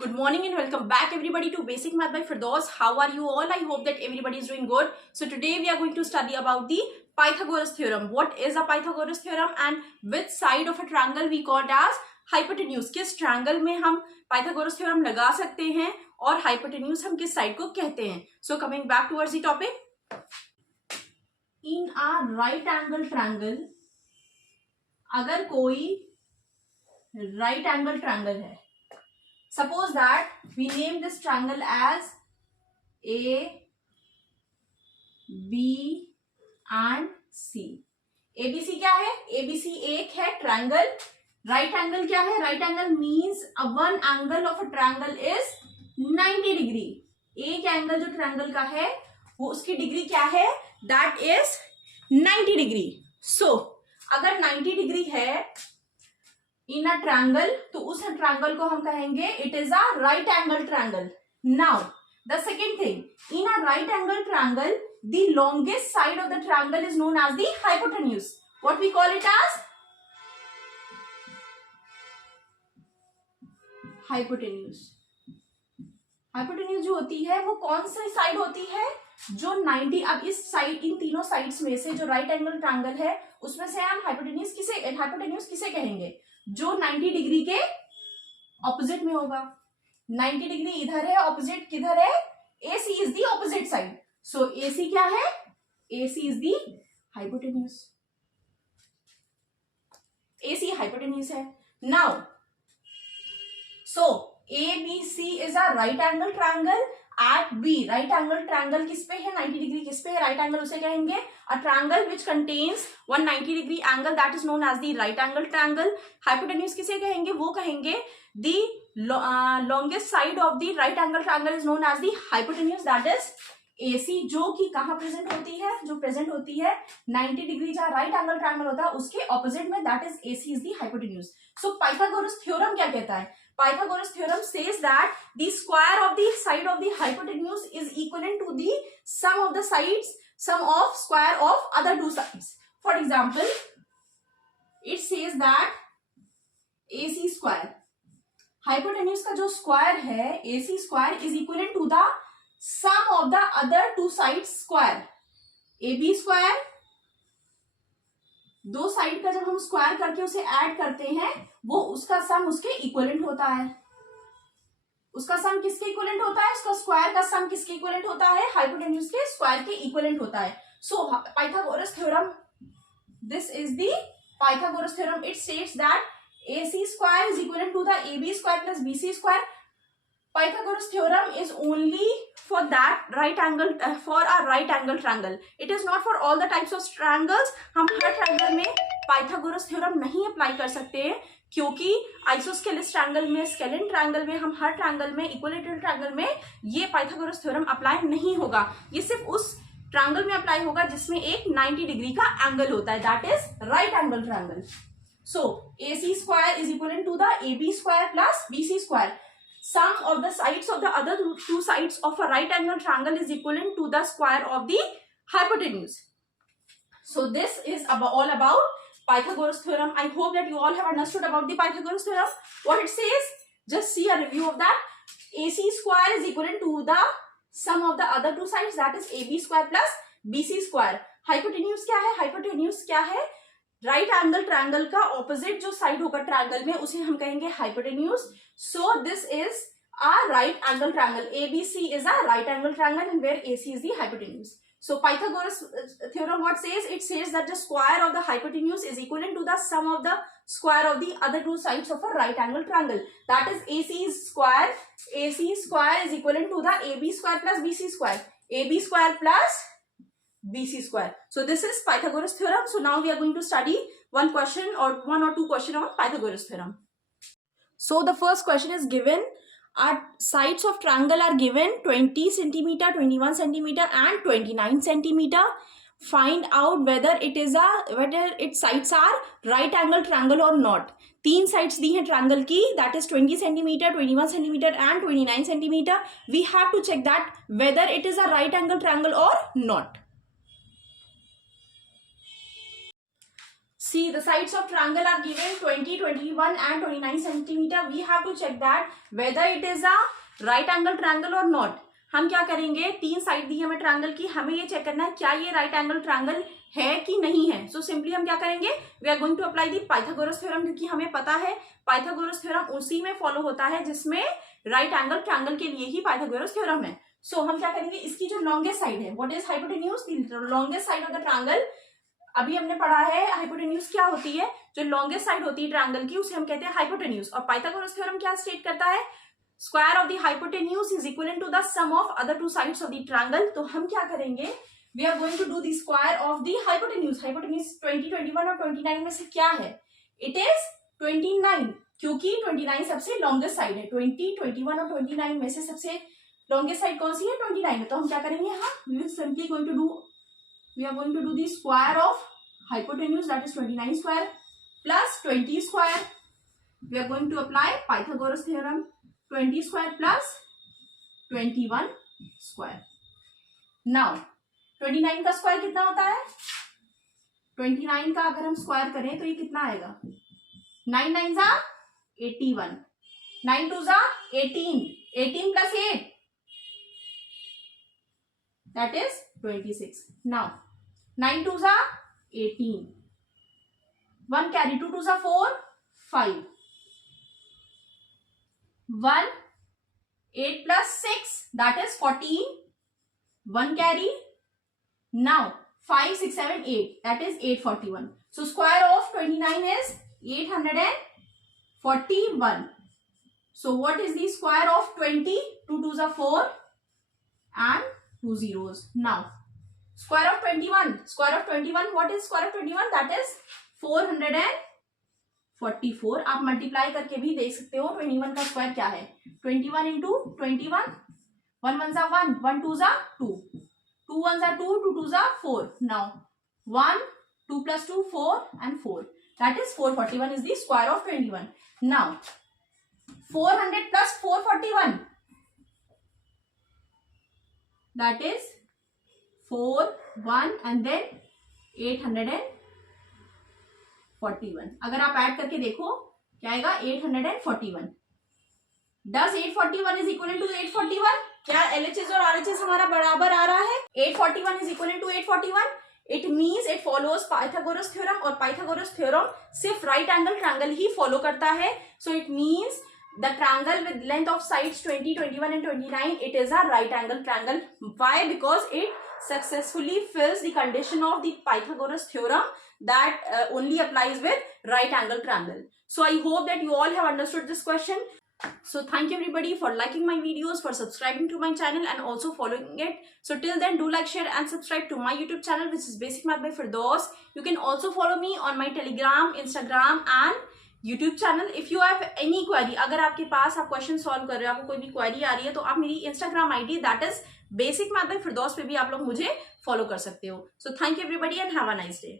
Good morning and welcome back everybody to Basic Math by Firdaus. How are you all? I hope that everybody is doing good. So today we are going to study about the Pythagoras theorem. What is a Pythagoras theorem and which side of a triangle we called as hypotenuse? किस triangle में हम Pythagoras theorem लगा सकते हैं और hypotenuse हम किस side को कहते हैं? So coming back towards the topic. In a right angle triangle, अगर कोई right angle triangle है, suppose that we name this triangle as A, B and C. ABC क्या है? ABC एक है triangle. Right angle क्या है? Right angle means one angle of a triangle is 90 degree. एक angle जो triangle का है वो उसकी डिग्री क्या है? That is 90 degree. So अगर 90 डिग्री है इन अ ट्रायंगल तो उस ट्रायंगल को हम कहेंगे it is a right angle triangle. Now the second thing, in a right angle triangle the longest side of the triangle is known as the hypotenuse. What we call it as hypotenuse. Hypotenuse जो होती है वो कौन सी side होती है? जो 90. अब इस साइड, इन तीनों साइड्स में से जो राइट एंगल ट्रायंगल है उसमें से हम हाइपोटेन्यूज किसे कहेंगे? जो 90 डिग्री के ऑपोजिट में होगा. 90 डिग्री इधर है, ऑपोजिट किधर है? AC is the opposite side. So AC क्या है? AC is the hypotenuse. AC hypotenuse है. Now so ABC is a right angle triangle at B. Right angle triangle किस पे है? 90 डिग्री किस पे है? राइट एंगल उसे कहेंगे a triangle which contains 190 degree angle, that is known as the right angle triangle. Hypotenuse किसे कहेंगे? वो कहेंगे the longest side of the right angle triangle is known as the hypotenuse, that is AC. जो कि कहाँ present होती है? जो प्रेजेंट होती है 90 डिग्री जहाँ राइट एंगल ट्रायंगल होता है उसके ऑपोजिट में, that is AC is the hypotenuse. So Pythagoras theorem क्या कहता है? Pythagoras theorem says that the square of the side of the hypotenuse is equivalent to the sum of the sides, sum of square of other two sides. For example, it says that AC square, hypotenuse का जो square है AC square is equivalent to the sum of the other two sides square. AB square, दो side का जब हम square करके उसे add करते हैं वो उसका सम उसके इक्विवेलेंट होता है. उसका सम किसके इक्विवेलेंट होता है? उसका स्क्वायर का सम किसके इक्विवेलेंट होता है? हाइपोटेन्यूज के स्क्वायर के इक्विवेलेंट होता है. सो Pythagoras theorem, this is the Pythagoras theorem. It states that AC square is equivalent to the AB square plus BC square. Pythagoras theorem is only for that right angle, for a right angle triangle. It is not for all the types of triangles. हम हर triangle में Pythagoras theorem नहीं apply कर सकते हैं क्योंकि isosceles triangle में, scalene triangle में, हम हर ट्रायंगल में, इक्विलेटरल ट्रायंगल में ये पाइथागोरस थ्योरम अप्लाई नहीं होगा. ये सिर्फ उस ट्रायंगल में अप्लाई होगा जिसमें एक 90 डिग्री का एंगल होता है, that is right angle triangle. So AC square is equal to the AB square plus BC square. Sum of the sides of the other two sides of a right angle triangle is equivalent to the square of the hypotenuse. So this is all about Pythagoras theorem. I hope that you all have understood about the Pythagoras theorem. What it says, just see a review of that. AC square is equivalent to the sum of the other two sides, that is AB square plus BC square. Hypotenuse क्या है? Hypotenuse क्या है? Right angle triangle का opposite जो side होगा triangle में उसे हम कहेंगे hypotenuse. So this is a right angle triangle. ABC is a right angle triangle and where AC is the hypotenuse. So Pythagoras theorem what says? It says that the square of the hypotenuse is equivalent to the sum of the square of the other two sides of a right angle triangle, that is AC square. AC square is equivalent to the AB square plus BC square. AB square plus BC square. So this is Pythagoras theorem. So now we are going to study one or two question on Pythagoras theorem. So the first question is given. Our sides of triangle are given 20 centimeter, 21 centimeter and 29 centimeter. Find out whether its sides are right angle triangle or not. तीन sides दी हैं triangle की, that is 20 centimetre, 21 centimetre and 29 centimetre. We have to check that whether it is a right angle triangle और not. See, the sides of triangle are given 20, 21 and 29 centimeter. We have to check that whether it is a right angle triangle or not. हम क्या करेंगे, 3 side दी हमें triangle की, हमें ये check करना है क्या ये राइट एंगल ट्रायंगल है कि नहीं है. सो सिंपली हम क्या करेंगे, we are going to apply the Pythagoras theorem, क्योंकि हमें पता है पाइथागोरस थ्योरम उसी में फॉलो होता है जिसमें राइट एंगल ट्रायंगल के लिए ही पाइथागोरस थ्योरम है. सो हम क्या करेंगे, इसकी जो लॉन्गेस्ट साइड है, what is hypotenuse, the longest side of the triangle. अभी हमने पढ़ा है हाइपोटेन्यूज क्या होती है, जो लॉन्गेस्ट साइड होती है ट्रायंगल की उसे हम कहते हैं हाइपोटेन्यूज. और पाइथागोरस थ्योरम क्या स्टेट करता है, square of the hypotenuse is equal to the sum of other two sides of the triangle. तो हम क्या करेंगे, we are going to do the square of the hypotenuse. Hypotenuse 20, 21 और 29 में से क्या है, इट इज 29, क्योंकि 29 सबसे लॉन्गेस्ट साइड है. 20, 21 और 29 में से सबसे लॉन्गेस्ट साइड कौन सी है, 29 है. तो हम क्या करेंगे, हाँ we will simply going to do, we are going to do the square of hypotenuse, that is 29 square plus 20 square. We are going to apply Pythagoras theorem, 20 square plus 21 square. Now 29 का square कितना होता है, 29 का अगर हम square करें तो ये कितना आएगा, 9 9 जा 81, 9 2 जा 18, 18 plus 8 that is 26. Now 9 2 जा 18, 1 carry, 2 2 जा 4, 5, 1 8 plus 6 that is 14, 1 carry. Now 5 6 7 8 that is 841. So square of 29 is 841. So what is the square of 20, 2 2 जा 4 and 2 zeros. Now square of 21, square of 21, what is square of 21, that is 444. आप multiply करके भी देख सकते हो 21 का square क्या है, 21 इंटू 21, 1 1 जा 1, 1 2 जा 2, 2 1 जा 2, 2 2 जा 4. Now 1 2 plus 2 4 and 4, that is 441 is the square of 21. Now 400 plus 441, that is 4 1 and then 841. अगर आप ऐड करके देखो क्या आएगा, 841. Does 841 is equal to 841? क्या LHS और RHS हमारा बराबर आ रहा है, 841 is equal to 841. It means it follows Pythagoras theorem, और Pythagoras theorem सिर्फ right angle triangle ही follow करता है. So it means the triangle with length of sides 20, 21 and 29, it is a right angle triangle. Why? Because it successfully fills the condition of the Pythagoras theorem that only applies with right angle triangle. So I hope that you all have understood this question. So thank you everybody for liking my videos, for subscribing to my channel and also following it. So till then, do like, share and subscribe to my YouTube channel, which is Basic Math by Firdaus. You can also follow me on my Telegram, Instagram and YouTube channel. If you have any query, अगर आपके पास आप question solve कर रहे हो, आपको कोई भी query आ रही है, तो आप मेरी Instagram ID that is Basic Math by Firdaus पे भी आप लोग मुझे फॉलो कर सकते हो. So thank you everybody and have a nice day.